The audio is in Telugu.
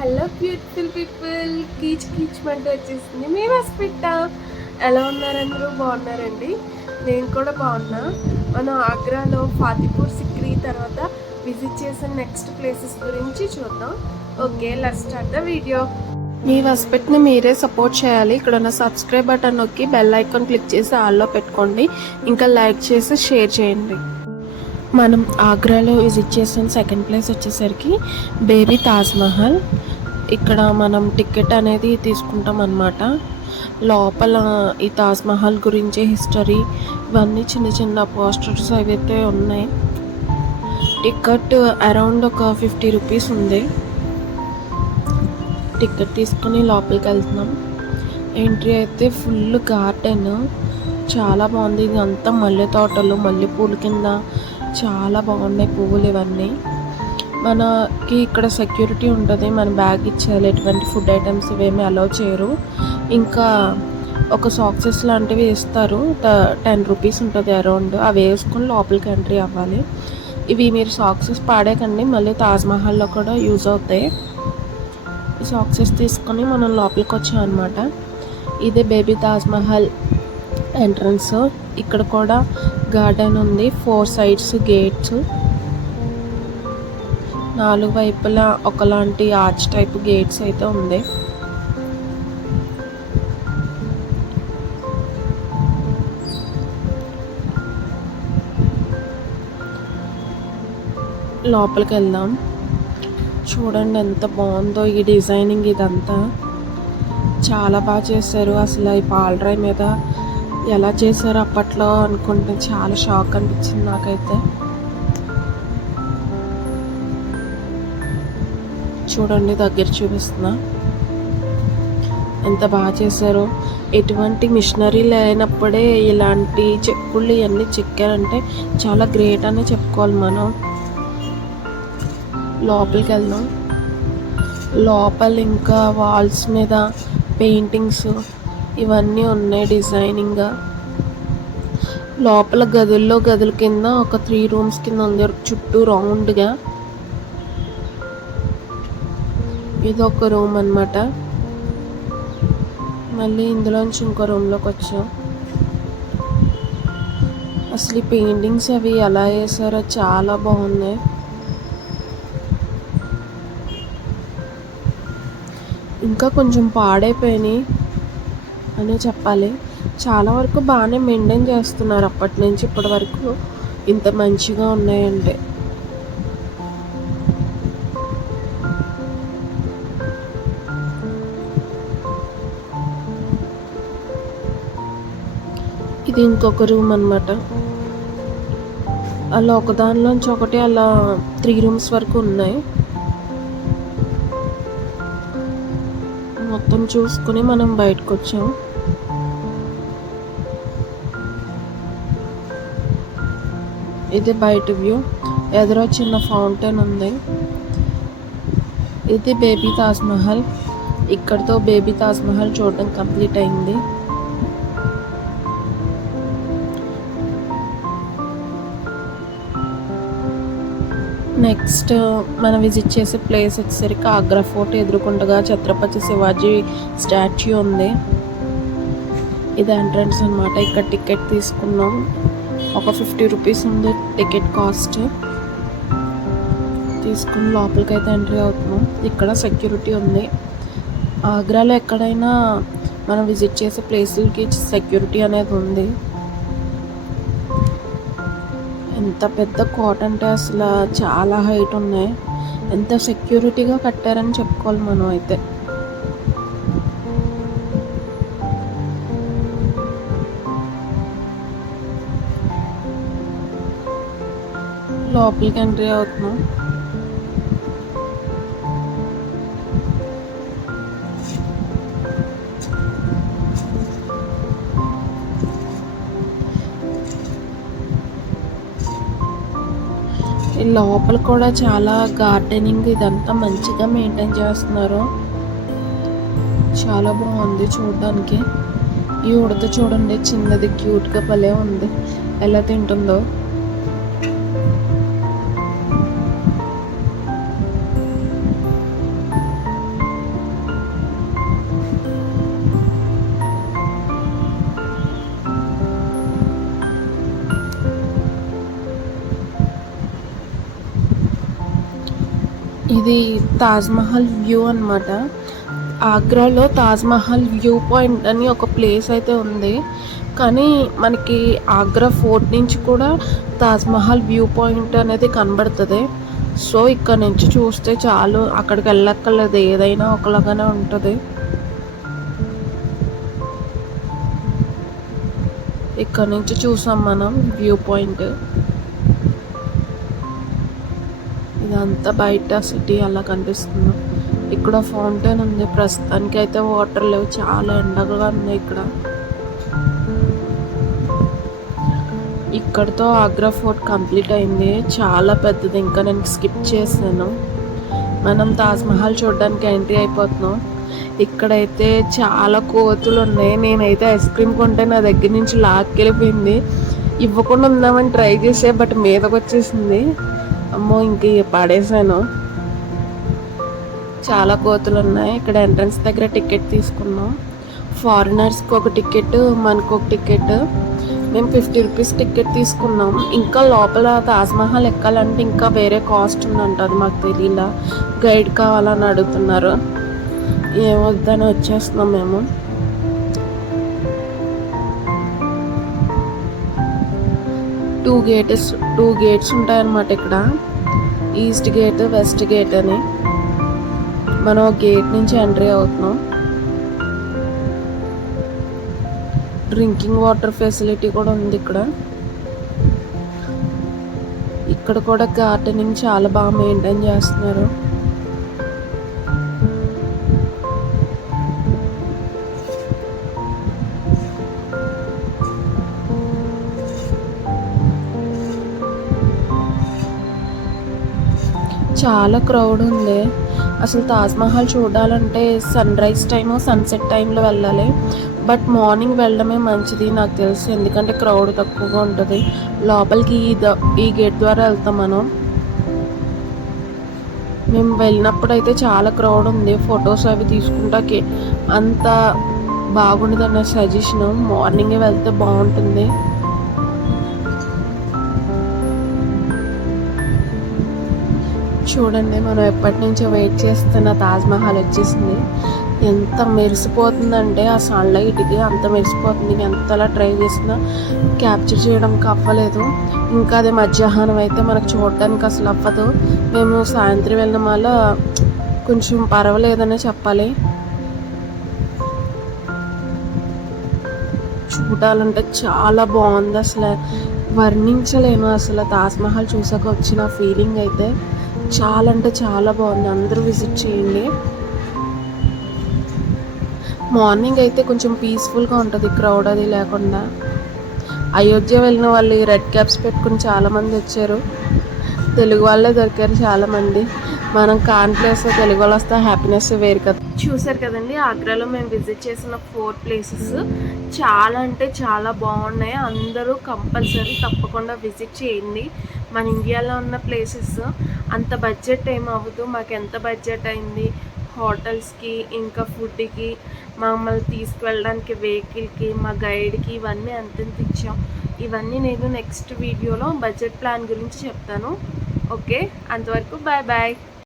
హలో బ్యూటిఫుల్ పీపుల్ కీచ్ కీచ్ మంటూ వచ్చేసింది. మీ హాస్పిట ఎలా ఉన్నారు అందరూ? బాగున్నారండి? నేను కూడా బాగున్నా. మనం ఆగ్రాలో ఫాతిపూర్ సిక్రీ తర్వాత విజిట్ చేసిన నెక్స్ట్ ప్లేసెస్ గురించి చూద్దాం. Okay let start the video మీ ని మీరే సపోర్ట్ చేయాలి. ఇక్కడ ఉన్న సబ్స్క్రైబ్ బటన్ నొక్కి బెల్ ఐకాన్ క్లిక్ చేసి ఆల్లో పెట్టుకోండి. ఇంకా లైక్ చేసి షేర్ చేయండి. మనం ఆగ్రాలో విజిట్ చేసిన సెకండ్ ప్లేస్ వచ్చేసరికి బేబీ తాజ్మహల్ ఇక్కడ మనం టికెట్ అనేది తీసుకుంటాం అన్నమాట. లోపల ఈ తాజ్ మహల్ గురించి హిస్టరీ ఇవన్నీ చిన్న చిన్న పోస్టర్స్ అయితే ఉన్నాయి. టికెట్ అరౌండ్ ఒక ఫిఫ్టీ రూపీస్ ఉంది. టికెట్ తీసుకొని లోపలికి వెళ్తున్నాం. ఎంట్రీ అయితే ఫుల్ గార్డెన్. చాలా బాగుంది. ఇది అంతా మల్లె తోటలు మల్లెపూల కింద. చాలా బాగున్నాయి పువ్వులు ఇవన్నీ. మనకి ఇక్కడ సెక్యూరిటీ ఉంటుంది. మన బ్యాగ్ ఇచ్చేయాలి. ఎటువంటి ఫుడ్ ఐటమ్స్ ఇవేమి అలౌ చేయరు. ఇంకా ఒక సాక్సెస్ లాంటివి ఇస్తారు టెన్ రూపీస్ ఉంటుంది అరౌండ్. అవి వేసుకొని లోపలికి ఎంట్రీ అవ్వాలి. ఇవి మీరు సాక్సెస్ పాడేకండి. మళ్ళీ తాజ్మహల్లో కూడా యూజ్ అవుతాయి. ఈ సాక్సెస్ తీసుకొని మనం లోపలికి వచ్చాం అనమాట ఇదే బేబీ తాజ్మహల్ ఎంట్రన్స్. ఇక్కడ కూడా గార్డెన్ ఉంది. Four sides gates. నాలుగు వైపులా ఒకలాంటి ఆర్చ్ టైప్ గేట్స్ అయితే ఉంది. లోపలికి వెళ్దాం. చూడండి ఎంత బాగుందో ఈ డిజైనింగ్ ఇదంతా. చాలా బాగా చేశారు. అసలు ఈ పాలరాయి మీద ఎలా చేశారు అప్పట్లో అనుకుంటే చాలా షాక్ అనిపించింది నాకైతే. చూడండి దగ్గర చూపిస్తున్నా. ఎంత బాగా చేశారో. ఎటువంటి మిషనరీ లేనప్పుడే ఇలాంటి చెక్కుళ్ళు ఇవన్నీ చెక్కారంటే చాలా గ్రేట్ అని చెప్పుకోవాలి మనం. లోపలికి వెళ్దాం. లోపల ఇంకా వాల్స్ మీద పెయింటింగ్స్ ఇవన్నీ ఉన్నాయి డిజైనింగ్గా లోపల గదుల్లో గదుల కింద ఒక త్రీ రూమ్స్ కింద ఉంది. చుట్టూ రౌండ్గా. ఇది ఒక రూమ్ అనమాట మళ్ళీ ఇందులోంచి ఇంకో రూమ్లోకి వచ్చాం. అసలు ఈ పెయింటింగ్స్ అవి ఎలా వేసారో చాలా బాగున్నాయి. ఇంకా కొంచెం పాడైపోయినాయి అని చెప్పాలి. చాలా వరకు బాగానే మెయింటైన్ చేస్తున్నారు అప్పటి నుంచి ఇప్పటి వరకు. ఇంత మంచిగా ఉన్నాయంటే. ఇది ఇంకొక రూమ్ అనమాట అలా ఒకదానిలోంచి ఒకటి అలా త్రీ రూమ్స్ వరకు ఉన్నాయి. మొత్తం చూసుకుని మనం బయటకు వచ్చాం ఇది బయట వ్యూ. ఎదురో చిన్న ఫౌంటైన్ ఉంది. ఇది బేబీ తాజ్ మహల్ ఇక్కడతో బేబీ తాజ్ మహల్ చూడడం కంప్లీట్ అయింది. నెక్స్ట్ మనం విజిట్ చేసే ప్లేస్ వచ్చేసరికి ఆగ్రా ఫోర్ట్ ఎదురుకుండగా ఛత్రపతి శివాజీ స్టాచ్యూ ఉంది. ఇది ఎంట్రన్స్ అనమాట ఇక్కడ టికెట్ తీసుకున్నాం. ఒక ఫిఫ్టీ రూపీస్ ఉంది టికెట్ కాస్ట్. తీసుకుని లోపలికి అయితే ఎంట్రీ అవుతున్నాం. ఇక్కడ సెక్యూరిటీ ఉంది. ఆగ్రాలో ఎక్కడైనా మనం విజిట్ చేసే ప్లేసులకి సెక్యూరిటీ అనేది ఉంది. ఎంత పెద్ద కోట అంటే అసలు చాలా హైట్ ఉన్నాయి. ఎంత సెక్యూరిటీగా కట్టారని చెప్పుకోవాలి మనం అయితే. లోపలికి ఎంట్రీ అవుతున్నాం. లోపల కూడా చాలా గార్డెనింగ్ ఇదంతా మంచిగా మెయింటైన్ చేస్తున్నారు. చాలా బాగుంది చూడడానికి. ఈ ఉడత చూడండి చిన్నది క్యూట్గా భలే ఉంది. ఎలా తింటుందో. ఇది తాజ్మహల్ వ్యూ అన్నమాట. ఆగ్రాలో తాజ్మహల్ వ్యూ పాయింట్ అని ఒక ప్లేస్ అయితే ఉంది. కానీ మనకి ఆగ్రా ఫోర్ట్ నుంచి కూడా తాజ్మహల్ వ్యూ పాయింట్ అనేది కనబడుతుంది. సో ఇక్కడ నుంచి చూస్తే చాలు. అక్కడికి వెళ్ళక్కర్లేదు. ఏదైనా ఒకలాగానే ఉంటుంది. ఇక్కడ నుంచి చూసాం మనం వ్యూ పాయింట్. ఇదంతా బయట సిటీ అలా కనిపిస్తుంది. ఇక్కడ ఫౌంటైన్ ఉంది. ప్రస్తుతానికి అయితే వాటర్ లేవు. చాలా ఎండగా ఉంది ఇక్కడ. ఇక్కడతో ఆగ్రా ఫోర్ట్ కంప్లీట్ అయింది. చాలా పెద్దది. ఇంకా నేను స్కిప్ చేశాను. మనం తాజ్మహల్ చూడడానికి ఎంట్రీ అయిపోతున్నాం. ఇక్కడైతే చాలా కోతులు ఉన్నాయి. నేనైతే ఐస్ క్రీమ్ కొంటే నా దగ్గర నుంచి లాక్కెళ్ళిపోయింది. ఇవ్వకుండా ఉందామని ట్రై చేసే బట్ మీదకి వచ్చేసింది అమ్మో ఇంక పడేసాను చాలా కోతులు ఉన్నాయి ఇక్కడ ఎంట్రన్స్ దగ్గర టికెట్ తీసుకున్నాం. ఫారినర్స్కి ఒక టికెట్ మనకు ఒక టికెట్. మేము ఫిఫ్టీ రూపీస్ టికెట్ తీసుకున్నాం. ఇంకా లోపల తాజ్మహల్ ఎక్కాలంటే ఇంకా వేరే కాస్ట్ ఉందంట అది మాకు తెలియలా. గైడ్ కావాలని అడుగుతున్నారు. ఏమొద్దని వచ్చేస్తున్నాం మేము. టూ గేట్స్ టూ గేట్స్ ఉంటాయన్నమాట ఇక్కడ. ఈస్ట్ గేట్ వెస్ట్ గేట్ అని. మనం గేట్ నుంచి ఎంట్రీ అవుతున్నాం. డ్రింకింగ్ వాటర్ ఫెసిలిటీ కూడా ఉంది ఇక్కడ. ఇక్కడ కూడా గార్డెనింగ్ చాలా బాగా మెయింటైన్ చేస్తున్నారు. చాలా క్రౌడ్ ఉంది. అసలు తాజ్మహల్ చూడాలంటే సన్ రైజ్ టైము సన్సెట్ టైంలో వెళ్ళాలి. బట్ మార్నింగ్ వెళ్ళడమే మంచిది నాకు తెలుసు. ఎందుకంటే క్రౌడ్ తక్కువగా ఉంటుంది. లోపలికి ఈ ద ఈ గేట్ ద్వారా వెళ్తాం మనం. మేము వెళ్ళినప్పుడు అయితే చాలా క్రౌడ్ ఉంది. ఫొటోస్ అవి తీసుకుంటాకి అంత బాగుండదన్న సజెషన్ మార్నింగే వెళ్తే బాగుంటుంది. చూడండి మనం ఎప్పటి నుంచో వెయిట్ చేస్తున్న తాజ్మహల్ వచ్చేసింది. ఎంత మెరిసిపోతుందంటే ఆ సన్లైట్కి అంత మెరిసిపోతుంది. ఎంతలా ట్రై చేసినా క్యాప్చర్ చేయడానికి అవ్వలేదు ఇంకా అది మధ్యాహ్నం అయితే మనకు చూడడానికి అసలు అవ్వదు. మేము సాయంత్రం వెళ్ళిన వల్ల కొంచెం పర్వాలేదనే చెప్పాలి. చూడాలంటే చాలా బాగుంది అసలు. వర్ణించలేను అసలు తాజ్మహల్ చూసాక వచ్చిన ఫీలింగ్ అయితే. చాలా అంటే చాలా బాగుంది. అందరూ విజిట్ చేయండి. మార్నింగ్ అయితే కొంచెం పీస్ఫుల్గా ఉంటుంది క్రౌడ్ అది లేకుండా. అయోధ్య వెళ్ళిన వాళ్ళు ఈ రెడ్ క్యాప్స్ పెట్టుకుని చాలామంది వచ్చారు. తెలుగు వాళ్ళే దొరికారు చాలామంది మనం కాన్ ప్లేస్ తెలుగు వాళ్ళు వస్తే హ్యాపీనెస్ వేరు కదా. చూసారు కదండి ఆగ్రాలో మేము విజిట్ చేసిన ఫోర్ ప్లేసెస్ చాలా అంటే చాలా బాగున్నాయి. అందరూ కంపల్సరీ తప్పకుండా విజిట్ చేయండి. మన ఇండియాలో ఉన్న ప్లేసెస్ అంత బడ్జెట్ ఏమవ్వదు మాకు ఎంత బడ్జెట్ అయింది? హోటల్స్కి ఇంకా ఫుడ్కి మమ్మల్ని తీసుకువెళ్ళడానికి వెహికల్కి మా గైడ్కి ఇవన్నీ అంతంత ఇచ్చాం. ఇవన్నీ నేను నెక్స్ట్ వీడియోలో బడ్జెట్ ప్లాన్ గురించి చెప్తాను. ఓకే అంతవరకు బాయ్ బాయ్